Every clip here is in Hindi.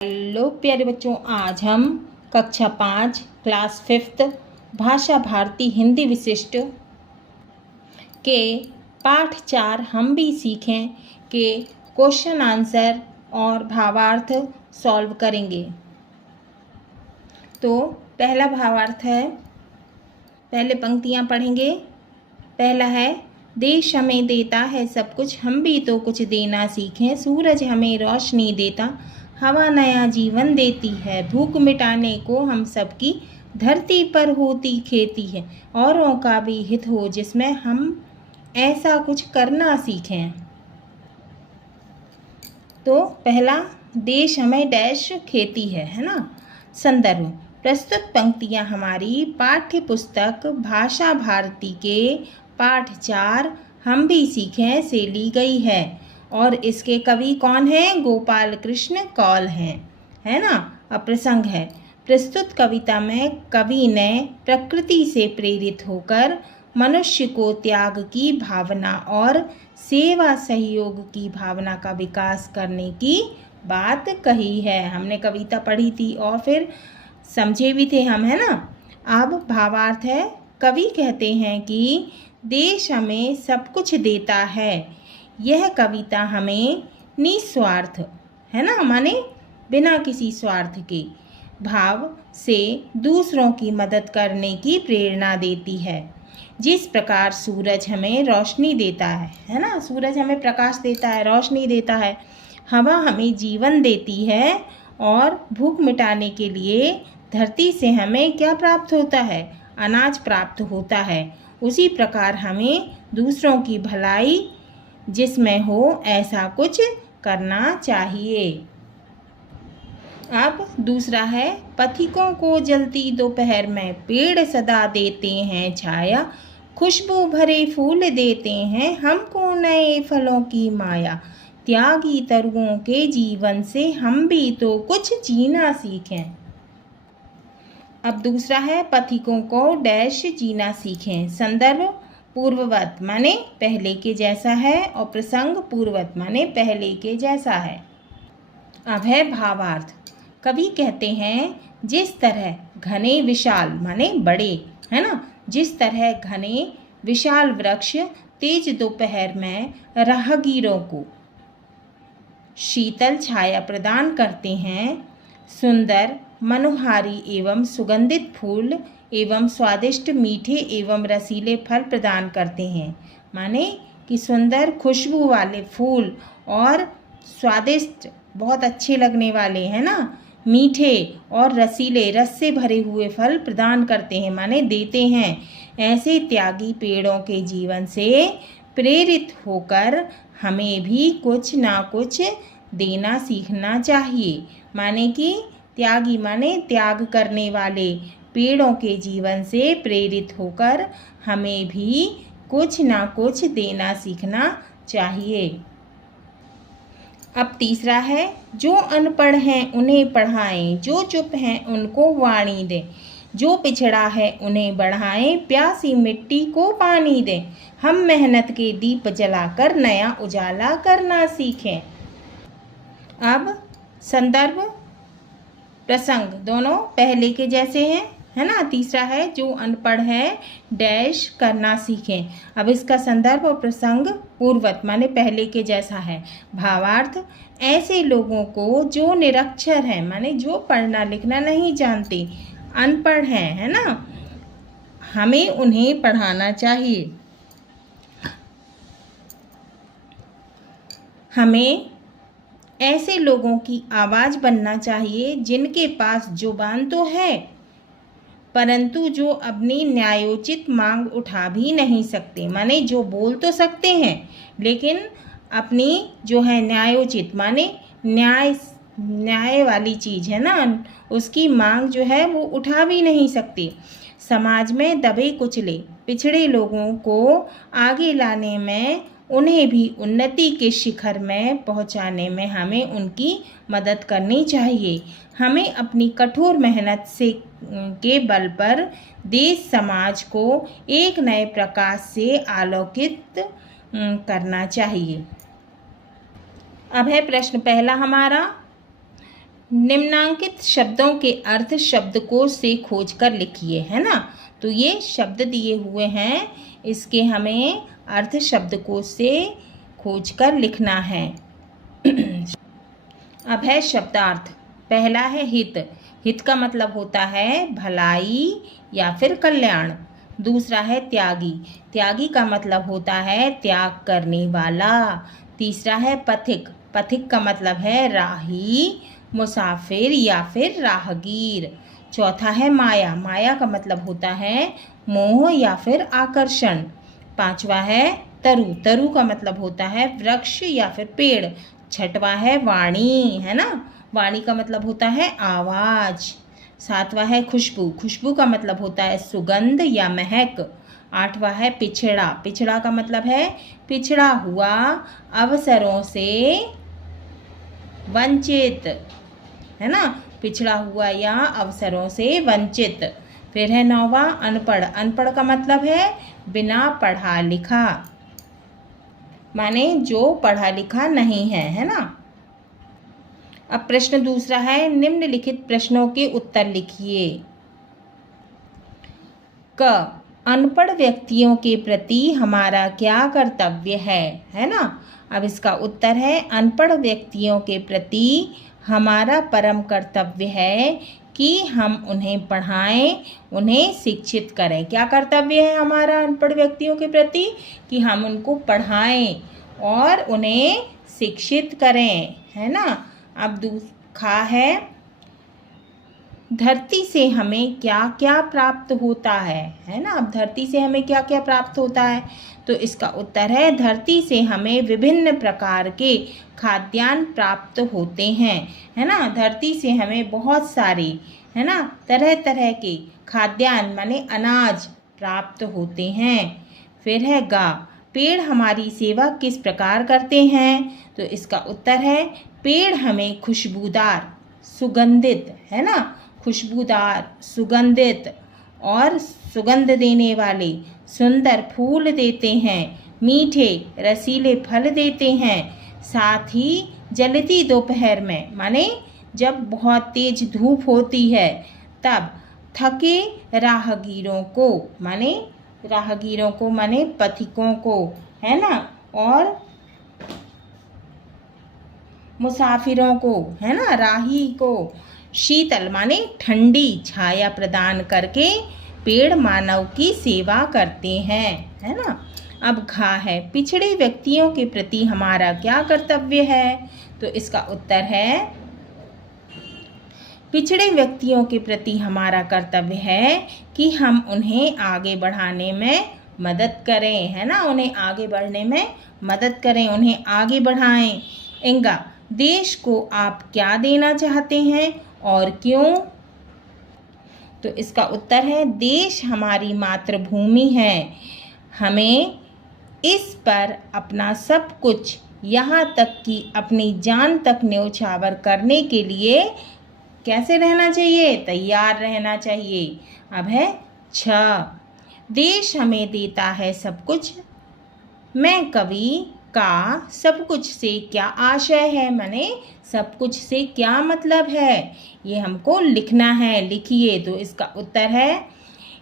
हेलो प्यारे बच्चों, आज हम कक्षा 5 क्लास 5 भाषा भारती हिंदी विशिष्ट के पाठ 4 हम भी सीखें के क्वेश्चन आंसर और भावार्थ सॉल्व करेंगे। तो पहला भावार्थ है, पहले पंक्तियाँ पढ़ेंगे। पहला है, देश हमें देता है सब कुछ, हम भी तो कुछ देना सीखें। सूरज हमें रोशनी देता, हवा नया जीवन देती है। भूख मिटाने को हम सबकी धरती पर होती खेती है। औरों का भी हित हो जिसमें हम ऐसा कुछ करना सीखें। तो पहला, देश हमें डैश खेती है ना। संदर्भ, प्रस्तुत पंक्तियां हमारी पाठ्य पुस्तक भाषा भारती के पाठ 4 हम भी सीखें से ली गई है और इसके कवि कौन हैं? गोपाल कृष्ण कौल हैं, है ना। अब प्रसंग है, प्रस्तुत कविता में कवि ने प्रकृति से प्रेरित होकर मनुष्य को त्याग की भावना और सेवा सहयोग की भावना का विकास करने की बात कही है। हमने कविता पढ़ी थी और फिर समझे भी थे हम, है ना। अब भावार्थ है, कवि कहते हैं कि देश हमें सब कुछ देता है। यह कविता हमें निस्वार्थ, है ना, माने बिना किसी स्वार्थ के भाव से दूसरों की मदद करने की प्रेरणा देती है। जिस प्रकार सूरज हमें रोशनी देता है ना, सूरज हमें प्रकाश देता है, रोशनी देता है। हवा हमें जीवन देती है और भूख मिटाने के लिए धरती से हमें क्या प्राप्त होता है? अनाज प्राप्त होता है। उसी प्रकार हमें दूसरों की भलाई जिसमें हो ऐसा कुछ करना चाहिए। अब दूसरा है, पथिकों को जलती दोपहर में पेड़ सदा देते हैं छाया। खुशबू भरे फूल देते हैं हमको नए फलों की माया। त्यागी तरुओं के जीवन से हम भी तो कुछ जीना सीखें। अब दूसरा है, पथिकों को डैश जीना सीखें। संदर्भ, पूर्ववत माने पहले के जैसा है और प्रसंग पूर्ववत माने पहले के जैसा है। अब है भावार्थ, कवि कहते हैं जिस तरह घने विशाल माने बड़े, है ना, जिस तरह घने विशाल वृक्ष तेज दोपहर में राहगीरों को शीतल छाया प्रदान करते हैं, सुंदर मनोहारी एवं सुगंधित फूल एवं स्वादिष्ट मीठे एवं रसीले फल प्रदान करते हैं। माने कि सुंदर खुशबू वाले फूल और स्वादिष्ट बहुत अच्छे लगने वाले, है ना, मीठे और रसीले रस से भरे हुए फल प्रदान करते हैं, माने देते हैं। ऐसे त्यागी पेड़ों के जीवन से प्रेरित होकर हमें भी कुछ ना कुछ देना सीखना चाहिए। माने कि त्यागी माने त्याग करने वाले पेड़ों के जीवन से प्रेरित होकर हमें भी कुछ ना कुछ देना सीखना चाहिए। अब तीसरा है, जो अनपढ़ हैं उन्हें पढ़ाएं, जो चुप हैं उनको वाणी दें, जो पिछड़ा है उन्हें बढ़ाएं, प्यासी मिट्टी को पानी दें। हम मेहनत के दीप जलाकर नया उजाला करना सीखें। अब संदर्भ प्रसंग दोनों पहले के जैसे हैं, है ना। तीसरा है, जो अनपढ़ है डैश करना सीखें। अब इसका संदर्भ और प्रसंग पूर्ववत माने पहले के जैसा है। भावार्थ, ऐसे लोगों को जो निरक्षर हैं माने जो पढ़ना लिखना नहीं जानते, अनपढ़ हैं, है ना, हमें उन्हें पढ़ाना चाहिए। हमें ऐसे लोगों की आवाज़ बनना चाहिए जिनके पास जुबान तो है परंतु जो अपनी न्यायोचित मांग उठा भी नहीं सकते, माने जो बोल तो सकते हैं लेकिन अपनी जो है न्यायोचित माने न्याय वाली चीज़ है ना, उसकी मांग जो है वो उठा भी नहीं सकते। समाज में दबे कुचले पिछड़े लोगों को आगे लाने में, उन्हें भी उन्नति के शिखर में पहुंचाने में हमें उनकी मदद करनी चाहिए। हमें अपनी कठोर मेहनत से के बल पर देश समाज को एक नए प्रकाश से आलोकित करना चाहिए। अब है प्रश्न पहला हमारा, निम्नांकित शब्दों के अर्थ शब्दकोश से खोजकर लिखिए, है ना। तो ये शब्द दिए हुए हैं, इसके हमें अर्थ शब्दकोश से खोजकर लिखना है। अब है शब्दार्थ। पहला है हित। हित का मतलब होता है भलाई या फिर कल्याण। दूसरा है त्यागी। त्यागी का मतलब होता है त्याग करने वाला। तीसरा है पथिक। पथिक का मतलब है राही, मुसाफिर या फिर राहगीर। चौथा है माया। माया का मतलब होता है मोह या फिर आकर्षण। पांचवा है तरु। तरु का मतलब होता है वृक्ष या फिर पेड़। छठवा है वाणी, है ना। वाणी का मतलब होता है आवाज। सातवां है खुशबू। खुशबू का मतलब होता है सुगंध या महक। आठवां है पिछड़ा। पिछड़ा का मतलब है पिछड़ा हुआ, अवसरों से वंचित, है ना। पिछड़ा हुआ या अवसरों से वंचित। फिर है नौवां अनपढ़। अनपढ़ का मतलब है बिना पढ़ा लिखा, माने जो पढ़ा लिखा नहीं है, है ना। अब प्रश्न दूसरा है, निम्नलिखित प्रश्नों के उत्तर लिखिए। क, अनपढ़ व्यक्तियों के प्रति हमारा क्या कर्तव्य है ना। अब इसका उत्तर है, अनपढ़ व्यक्तियों के प्रति हमारा परम कर्तव्य है कि हम उन्हें पढ़ाएं, उन्हें शिक्षित करें। क्या कर्तव्य है हमारा अनपढ़ व्यक्तियों के प्रति? कि हम उनको पढ़ाएं और उन्हें शिक्षित करें, है ना। अब खा है, धरती से हमें क्या क्या प्राप्त होता है ना। अब धरती से हमें क्या क्या प्राप्त होता है? तो इसका उत्तर है, धरती से हमें विभिन्न प्रकार के खाद्यान्न प्राप्त होते हैं, है ना। धरती से हमें बहुत सारे, है ना, तरह तरह के खाद्यान्न माने अनाज प्राप्त होते हैं। फिर है गा, पेड़ हमारी सेवा किस प्रकार करते हैं? तो इसका उत्तर है, पेड़ हमें खुशबूदार, सुगंधित, है ना, खुशबूदार, सुगंधित और सुगंध देने वाले सुंदर फूल देते हैं, मीठे रसीले फल देते हैं। साथ ही जलती दोपहर में, माने जब बहुत तेज धूप होती है, तब थके राहगीरों को माने पथिकों को, है ना, और मुसाफिरों को, है ना, राही को शीतल माने ठंडी छाया प्रदान करके पेड़ मानव की सेवा करते हैं, है ना। अब घा है, पिछड़े व्यक्तियों के प्रति हमारा क्या कर्तव्य है? तो इसका उत्तर है, पिछड़े व्यक्तियों के प्रति हमारा कर्तव्य है कि हम उन्हें आगे बढ़ाने में मदद करें, है ना, उन्हें आगे बढ़ने में मदद करें, उन्हें आगे बढ़ाएं। इंगा, देश को आप क्या देना चाहते हैं और क्यों? तो इसका उत्तर है, देश हमारी मातृभूमि है, हमें इस पर अपना सब कुछ, यहाँ तक कि अपनी जान तक न्यौछावर करने के लिए कैसे रहना चाहिए? तैयार रहना चाहिए। अब है 6, देश हमें देता है सब कुछ। मैं कवि का सब कुछ से क्या आशय है, माने सब कुछ से क्या मतलब है, ये हमको लिखना है। लिखिए। तो इसका उत्तर है,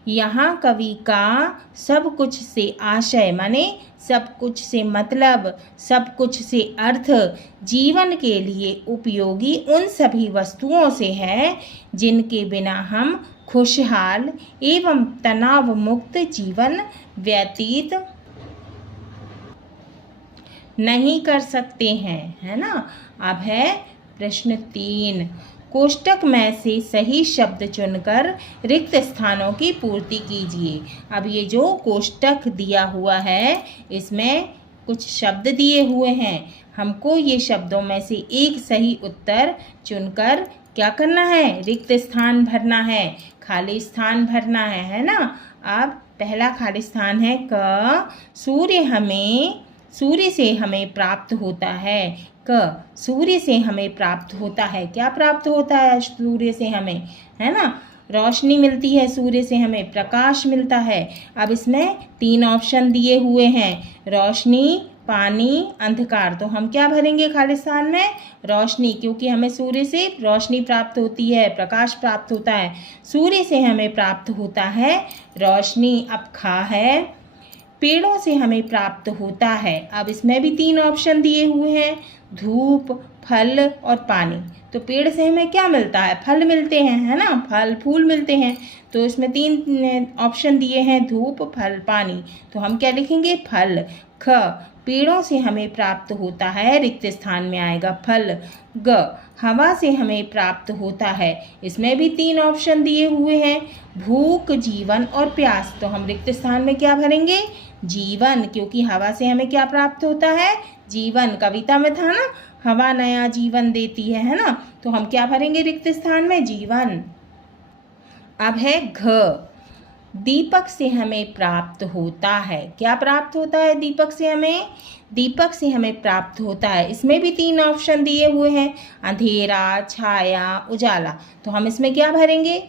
यहाँ कवि का सब कुछ से आशय माने सब कुछ से मतलब, सब कुछ से अर्थ जीवन के लिए उपयोगी उन सभी वस्तुओं से है जिनके बिना हम खुशहाल एवं तनाव मुक्त जीवन व्यतीत नहीं कर सकते हैं, है ना। अब है प्रश्न 3, कोष्टक में से सही शब्द चुनकर रिक्त स्थानों की पूर्ति कीजिए। अब ये जो कोष्टक दिया हुआ है, इसमें कुछ शब्द दिए हुए हैं, हमको ये शब्दों में से एक सही उत्तर चुनकर क्या करना है? रिक्त स्थान भरना है, खाली स्थान भरना है ना। अब पहला खाली स्थान है क, सूर्य से हमें प्राप्त होता है। क, सूर्य से हमें प्राप्त होता है, क्या प्राप्त होता है सूर्य से हमें, है ना, रोशनी मिलती है, सूर्य से हमें प्रकाश मिलता है। अब इसमें 3 ऑप्शन दिए हुए हैं, रोशनी, पानी, अंधकार। तो हम क्या भरेंगे खाली स्थान में? रोशनी, क्योंकि हमें सूर्य से रोशनी प्राप्त होती है, प्रकाश प्राप्त होता है। सूर्य से हमें प्राप्त होता है रोशनी। अब खा है, पेड़ों से हमें प्राप्त होता है। अब इसमें भी 3 ऑप्शन दिए हुए हैं, धूप, फल और पानी। तो पेड़ से हमें क्या मिलता है? फल मिलते हैं, है ना, फल फूल मिलते हैं। तो इसमें 3 ऑप्शन दिए हैं, धूप, फल, पानी। तो हम क्या लिखेंगे? फल। ख, पेड़ों से हमें प्राप्त होता है, रिक्त स्थान में आएगा फल। ग, हवा से हमें प्राप्त होता है। इसमें भी 3 ऑप्शन दिए हुए हैं, भूख, जीवन और प्यास। तो हम रिक्त स्थान में क्या भरेंगे? जीवन, क्योंकि हवा से हमें क्या प्राप्त होता है? जीवन। कविता में था ना, हवा नया जीवन देती है ना। तो हम क्या भरेंगे रिक्त स्थान में? जीवन। अब है घ, दीपक से हमें प्राप्त होता है। क्या प्राप्त होता है दीपक से हमें? दीपक से हमें प्राप्त होता है। इसमें भी 3 ऑप्शन दिए हुए हैं, अंधेरा, छाया, उजाला। तो हम इसमें क्या भरेंगे?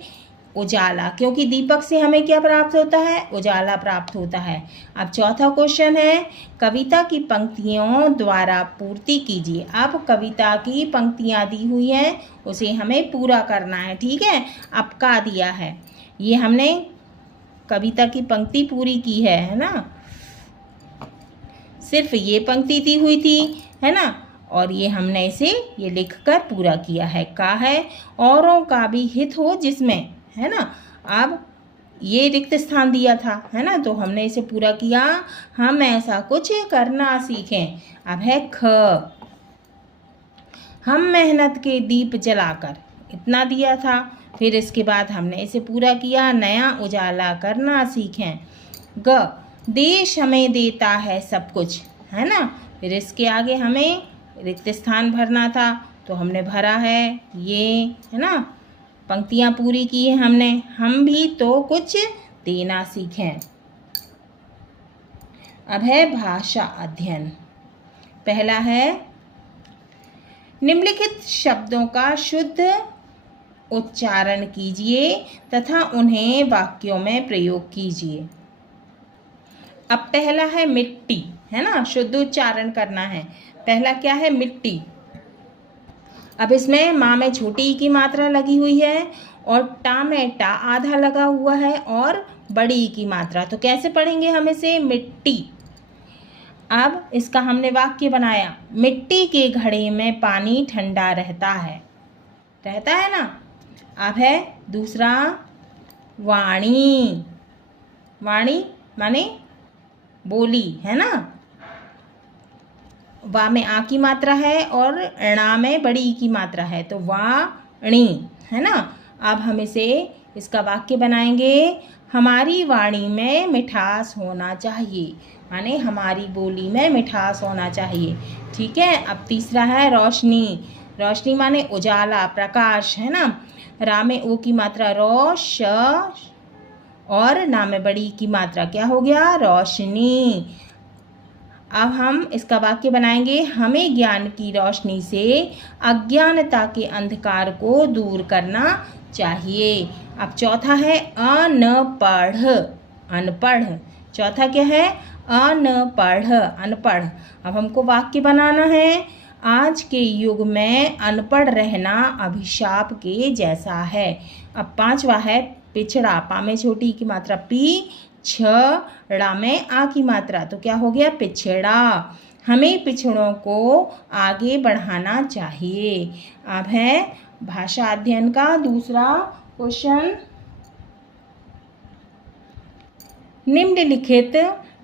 उजाला, क्योंकि दीपक से हमें क्या प्राप्त होता है? उजाला प्राप्त होता है। अब चौथा क्वेश्चन है, कविता की पंक्तियों द्वारा पूर्ति कीजिए। अब कविता की पंक्तियां दी हुई हैं, उसे हमें पूरा करना है, ठीक है। अब का दिया है, ये हमने कविता की पंक्ति पूरी की है ना। सिर्फ ये पंक्ति दी हुई थी, है ना, और ये हमने इसे ये लिखकर पूरा किया है। का है, औरों का भी हित हो जिसमें, है ना। अब ये रिक्त स्थान दिया था, है ना, तो हमने इसे पूरा किया। हम ऐसा कुछ करना सीखें। अब है ख, हम मेहनत के दीप जलाकर, इतना दिया था। फिर इसके बाद हमने इसे पूरा किया, नया उजाला करना सीखें। ग, देश हमें देता है सब कुछ, है ना। फिर इसके आगे हमें रिक्त स्थान भरना था, तो हमने भरा है ये, है ना, पंक्तियां पूरी की है हमने। हम भी तो कुछ देना सीखें। अब है भाषा अध्ययन। पहला है, निम्नलिखित शब्दों का शुद्ध उच्चारण कीजिए तथा उन्हें वाक्यों में प्रयोग कीजिए। अब पहला है मिट्टी, है ना, शुद्ध उच्चारण करना है। पहला क्या है? मिट्टी। अब इसमें माँ में छोटी ई की मात्रा लगी हुई है और टा में टा आधा लगा हुआ है और बड़ी ई की मात्रा। तो कैसे पढ़ेंगे हम इसे? मिट्टी। अब इसका हमने वाक्य बनाया, मिट्टी के घड़े में पानी ठंडा रहता है, रहता है ना। अब है दूसरा, वाणी। वाणी माने बोली, है ना। वा में आ की मात्रा है और णा में बड़ी ई की मात्रा है, तो वाणी, है ना। अब हम इसे इसका वाक्य बनाएंगे, हमारी वाणी में मिठास होना चाहिए, माने हमारी बोली में मिठास होना चाहिए, ठीक है। अब तीसरा है रोशनी। रोशनी माने उजाला, प्रकाश, है ना। रा में ओ की मात्रा रोश और ना में बड़ी की मात्रा क्या हो गया? रोशनी। अब हम इसका वाक्य बनाएंगे, हमें ज्ञान की रोशनी से अज्ञानता के अंधकार को दूर करना चाहिए। अब चौथा है अनपढ़, अनपढ़। चौथा क्या है? अनपढ़, अनपढ़। अब हमको वाक्य बनाना है, आज के युग में अनपढ़ रहना अभिशाप के जैसा है। अब पांचवा है पिछड़ा, पा में छोटी की मात्रा पी, छ ड़ा में आ की मात्रा, तो क्या हो गया? पिछड़ा। हमें पिछड़ों को आगे बढ़ाना चाहिए। अब है भाषा अध्ययन का दूसरा क्वेश्चन, निम्नलिखित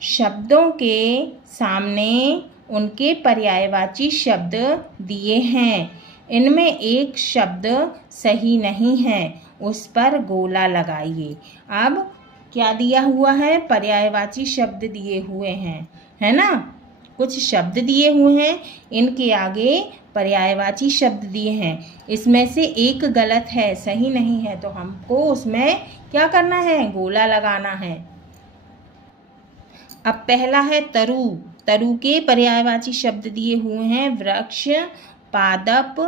शब्दों के सामने उनके पर्यायवाची शब्द दिए हैं, इनमें एक शब्द सही नहीं है, उस पर गोला लगाइए। अब क्या दिया हुआ है? पर्यायवाची शब्द दिए हुए हैं, है ना। कुछ शब्द दिए हुए हैं, इनके आगे पर्यायवाची शब्द दिए हैं, इसमें से एक गलत है, सही नहीं है, तो हमको उसमें क्या करना है? गोला लगाना है। अब पहला है तरु। तरु के पर्यायवाची शब्द दिए हुए हैं, वृक्ष, पादप,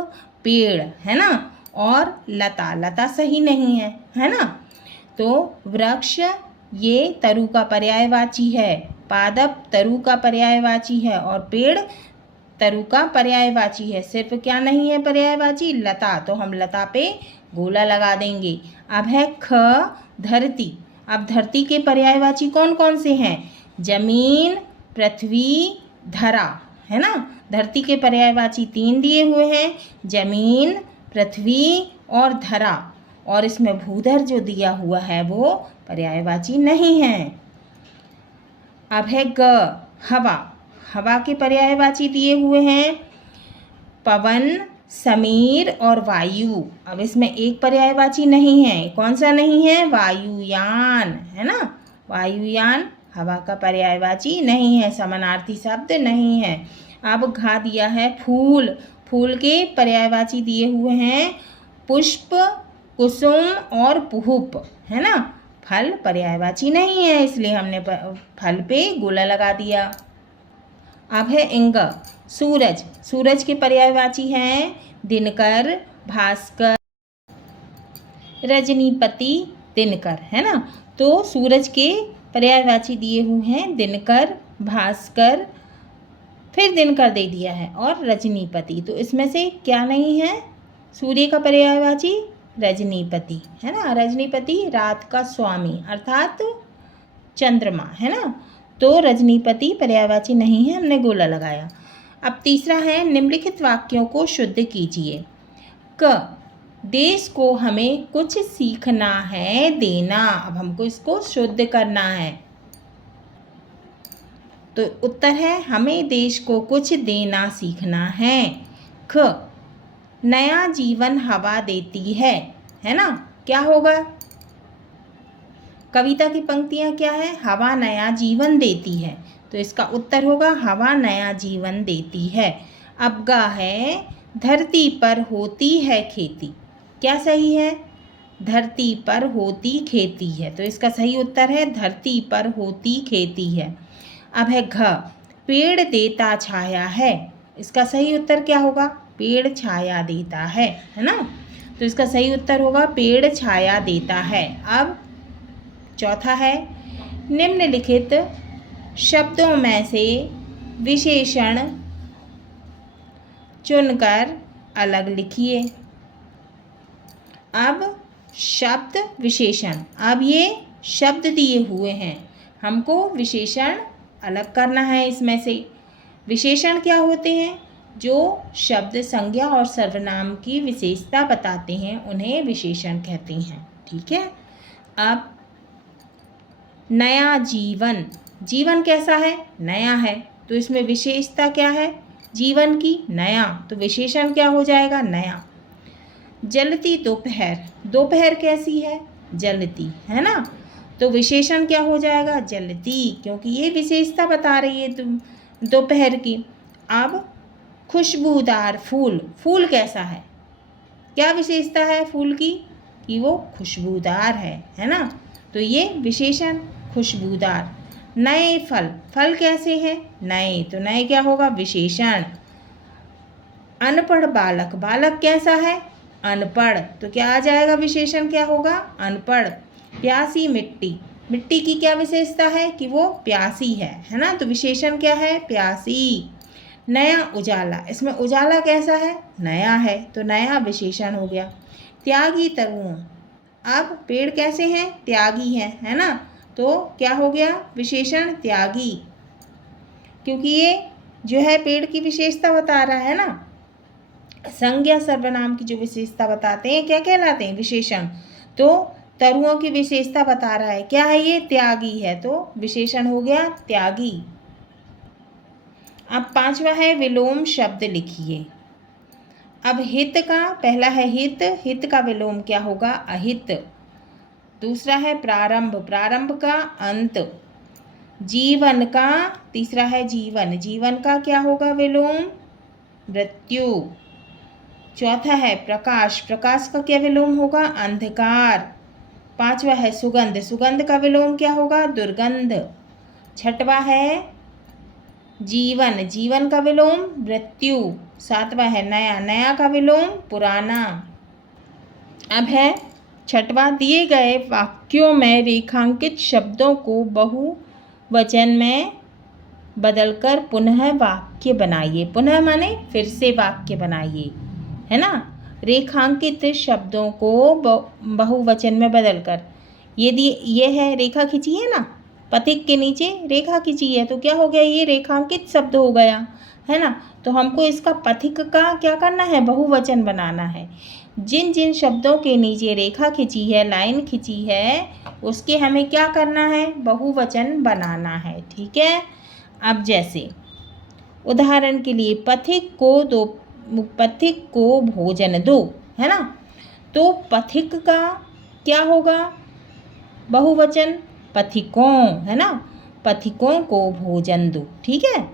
पेड़, है ना, और लता। लता सही नहीं है, है ना। तो वृक्ष ये तरु का पर्यायवाची है, पादप तरु का पर्यायवाची है और पेड़ तरु का पर्यायवाची है। सिर्फ क्या नहीं है पर्यायवाची? लता। तो हम लता पे गोला लगा देंगे। अब है ख धरती। अब धरती के पर्यायवाची कौन कौन से हैं? जमीन, पृथ्वी, धरा, है ना। धरती के पर्यायवाची 3 दिए हुए हैं, जमीन, पृथ्वी और धरा, और इसमें भूधर जो दिया हुआ है वो पर्यायवाची नहीं है। अब है ग हवा। हवा के पर्यायवाची दिए हुए हैं पवन, समीर और वायु। अब इसमें एक पर्यायवाची नहीं है। कौन सा नहीं है? वायुयान, है ना। वायुयान हवा का पर्यायवाची नहीं है, समानार्थी शब्द नहीं है। अब घा दिया है फूल। फूल के पर्यायवाची दिए हुए हैं पुष्प, कुसुम और पुष्प, है ना। फल पर्यायवाची नहीं है, इसलिए हमने फल पे गोला लगा दिया। अब है इंग सूरज। सूरज के पर्यायवाची हैं दिनकर, भास्कर, रजनीपति, दिनकर, है ना। तो सूरज के पर्यायवाची दिए हुए हैं दिनकर, भास्कर, फिर दिनकर दे दिया है और रजनीपति। तो इसमें से क्या नहीं है? सूर्य का पर्यायवाची रजनीपति, है ना। रजनीपति रात का स्वामी अर्थात चंद्रमा, है ना। तो रजनीपति पर्यायवाची नहीं है, हमने गोला लगाया। अब तीसरा है निम्नलिखित वाक्यों को शुद्ध कीजिए। क देश को हमें कुछ सीखना है देना। अब हमको इसको शुद्ध करना है, तो उत्तर है हमें देश को कुछ देना सीखना है। ख नया जीवन हवा देती है ना। क्या होगा? कविता की पंक्तियाँ क्या है? हवा नया जीवन देती है, तो इसका उत्तर होगा हवा नया जीवन देती है। अब गा है धरती पर होती है खेती। क्या सही है? धरती पर होती खेती है, तो इसका सही उत्तर है धरती पर होती खेती है। अब है घ पेड़ देता छाया है। इसका सही उत्तर क्या होगा? पेड़ छाया देता है ना। तो इसका सही उत्तर होगा पेड़ छाया देता है। अब चौथा है निम्नलिखित शब्दों में से विशेषण चुनकर अलग लिखिए। अब शब्द विशेषण, अब ये शब्द दिए हुए हैं, हमको विशेषण अलग करना है। इसमें से विशेषण क्या होते हैं? जो शब्द संज्ञा और सर्वनाम की विशेषता बताते हैं उन्हें विशेषण कहते हैं। ठीक है। अब नया जीवन। जीवन कैसा है? नया है, तो इसमें विशेषता क्या है जीवन की? नया, तो विशेषण क्या हो जाएगा? नया। जलती दोपहर। दोपहर कैसी है? जलती, है ना। तो विशेषण क्या हो जाएगा? जलती, क्योंकि ये विशेषता बता रही है दोपहर की। अब खुशबूदार फूल। फूल कैसा है? क्या विशेषता है फूल की? कि वो खुशबूदार है ना। तो ये विशेषण खुशबूदार। नए फल। फल कैसे हैं? नए, तो नए क्या होगा? विशेषण। अनपढ़ बालक। बालक कैसा है? अनपढ़, तो क्या आ जाएगा? विशेषण क्या होगा? अनपढ़। प्यासी मिट्टी। मिट्टी की क्या विशेषता है? कि वो प्यासी है ना। तो विशेषण क्या है? प्यासी। नया उजाला। इसमें उजाला कैसा है? नया है, तो नया विशेषण हो गया। त्यागी तरुण। अब पेड़ कैसे हैं? त्यागी हैं, है ना। तो क्या हो गया? विशेषण त्यागी, क्योंकि ये जो है पेड़ की विशेषता बता रहा है ना। संज्ञा सर्वनाम की जो विशेषता बताते हैं क्या कहलाते हैं? विशेषण। तो तरुओं की विशेषता बता रहा है, क्या है ये? त्यागी है, तो विशेषण हो गया त्यागी। अब पांचवा है विलोम शब्द लिखिए। अब हित का पहला है हित। हित का विलोम क्या होगा? अहित। दूसरा है प्रारंभ। प्रारंभ का अंत। जीवन का तीसरा है जीवन। जीवन का क्या होगा विलोम? मृत्यु। चौथा है प्रकाश। प्रकाश का क्या विलोम होगा? अंधकार। पांचवा है सुगंध। सुगंध का विलोम क्या होगा? दुर्गंध। छठवा है जीवन। जीवन का विलोम मृत्यु। सातवां है नया। नया का विलोम पुराना। अब है छठवां, दिए गए वाक्यों में रेखांकित शब्दों को बहुवचन में बदलकर पुनः वाक्य बनाइए। पुनः माने फिर से वाक्य बनाइए, है ना। रेखांकित शब्दों को बहुवचन में बदलकर, यदि ये है रेखा खींची है ना, पथिक के नीचे रेखा खींची है तो क्या हो गया, ये रेखांकित शब्द हो गया, है ना। तो हमको इसका पथिक का क्या करना है, बहुवचन बनाना है। जिन जिन शब्दों के नीचे रेखा खींची है, लाइन खींची है, उसके हमें क्या करना है, बहुवचन बनाना है, ठीक है। अब जैसे उदाहरण के लिए पथिक को भोजन दो, है ना। तो पथिक का क्या होगा, बहुवचन, पथिकों, है ना। पथिकों को भोजन दो, ठीक है।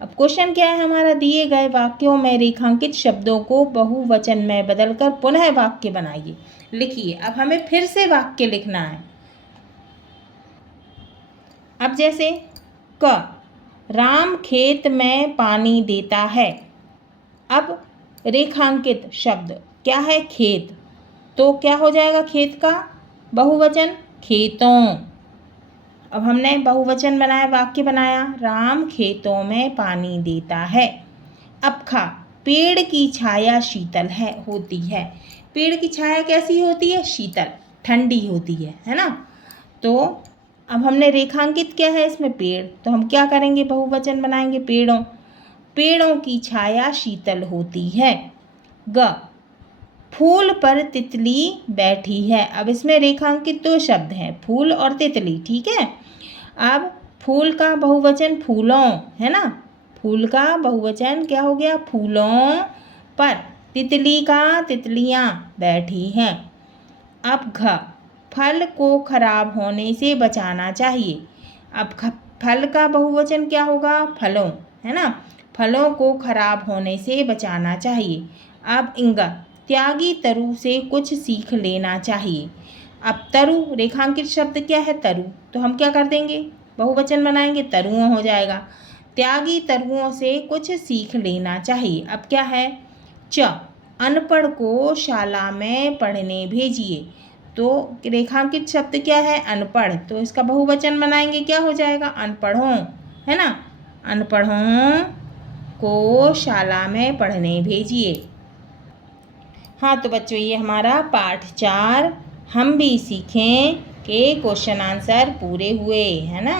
अब क्वेश्चन क्या है हमारा, दिए गए वाक्यों में रेखांकित शब्दों को बहुवचन में बदलकर पुनः वाक्य बनाइए। लिखिए, अब हमें फिर से वाक्य लिखना है। अब जैसे क, राम खेत में पानी देता है। अब रेखांकित शब्द क्या है, खेत, तो क्या हो जाएगा खेत का बहुवचन, खेतों। अब हमने बहुवचन बनाया, वाक्य बनाया, राम खेतों में पानी देता है। अब खा, पेड़ की छाया शीतल होती है। पेड़ की छाया कैसी होती है, शीतल, ठंडी होती है ना। तो अब हमने रेखांकित क्या है इसमें, पेड़, तो हम क्या करेंगे, बहुवचन बनाएंगे, पेड़ों की छाया शीतल होती है। ग, फूल पर तितली बैठी है। अब इसमें रेखांकित दो शब्द हैं, फूल और तितली, ठीक है। अब फूल का बहुवचन फूलों, है ना। फूल का बहुवचन क्या हो गया, फूलों पर, तितली का तितलियां बैठी हैं। अब घ, फल को खराब होने से बचाना चाहिए। अब फल का बहुवचन क्या होगा, फलों, है ना। फलों को खराब होने से बचाना चाहिए। अब इंग, त्यागी तरु से कुछ सीख लेना चाहिए। अब तरु रेखांकित शब्द क्या है, तरु, तो हम क्या कर देंगे, बहुवचन बनाएंगे, तरुओं हो जाएगा। त्यागी तरुओं से कुछ सीख लेना चाहिए। अब क्या है, च, अनपढ़ को शाला में पढ़ने भेजिए। तो रेखांकित शब्द क्या है, अनपढ़, तो इसका बहुवचन बनाएंगे, क्या हो जाएगा, अनपढ़ों, है ना। अनपढ़ों को शाला में पढ़ने भेजिए। हाँ तो बच्चों, ये हमारा पाठ 4 हम भी सीखें के क्वेश्चन आंसर पूरे हुए, है ना।